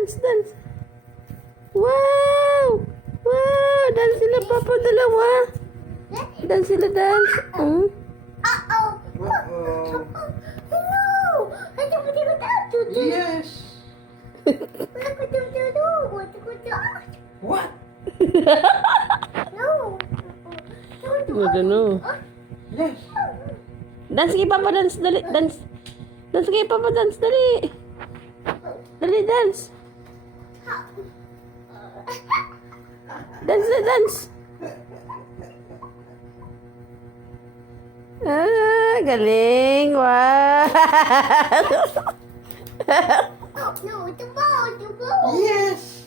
Dance, dance. Wow! Wow! Dance sila, Papa, dalawa. Dance sila, dance. Uh-oh. Uh-oh. No! Ano ba ito tayo? Yes. What? No. I don't know. Yes. Dance kay Papa, dance. Dali, dance. Dance kay Papa, dance. Dali. Dali, dance. Dance na, dance. Ah, galing. Wow. No, ito ba? Ito ba? Yes.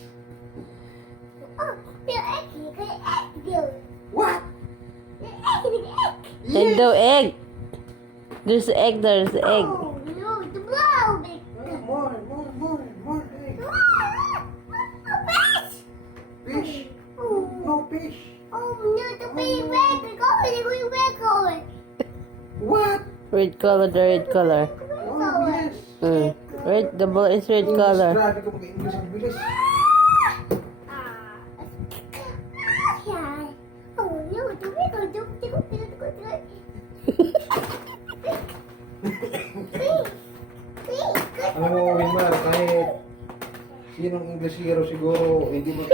Oh, yung egg. Yung egg. What? Yung egg. Egg daw, egg. There's egg, there's egg. Oh, no, ito ba? More egg. Fish! Fish. Oh, No fish. oh, no, ito ba yung egg? Hindi ko yung egg. What? Red color, the red color. Oh, yes. Red, the ball is red color. Grabe ka mag-English ang bilis. Yan. Oh, no, ito ba? Alam mo, Wilmar, kahit sinong English hero siguro, hindi mo